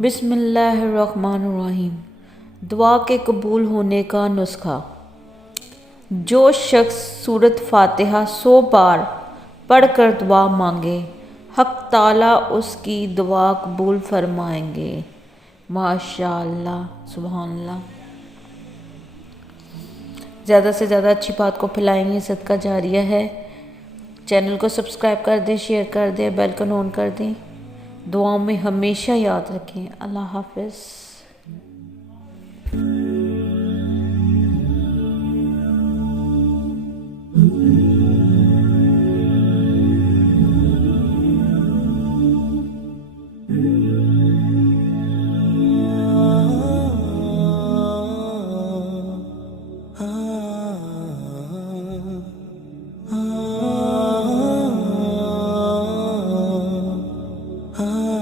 बिस्मिल्लाहिर्रहमानिर्रहीम। दुआ के कबूल होने का नुस्खा। जो शख्स सूरत फातिहा 100 बार पढ़कर दुआ मांगे, हक ताला उसकी दुआ कबूल फरमाएंगे। माशाअल्लाह, सुभानअल्लाह। ज़्यादा से ज़्यादा अच्छी बात को फैलाएंगे, सदका जारिया है। चैनल को सब्सक्राइब कर दें, शेयर कर दें, बेल को ऑन कर दें। दुआओं में हमेशा याद रखें। अल्लाह हाफ़िज़। ah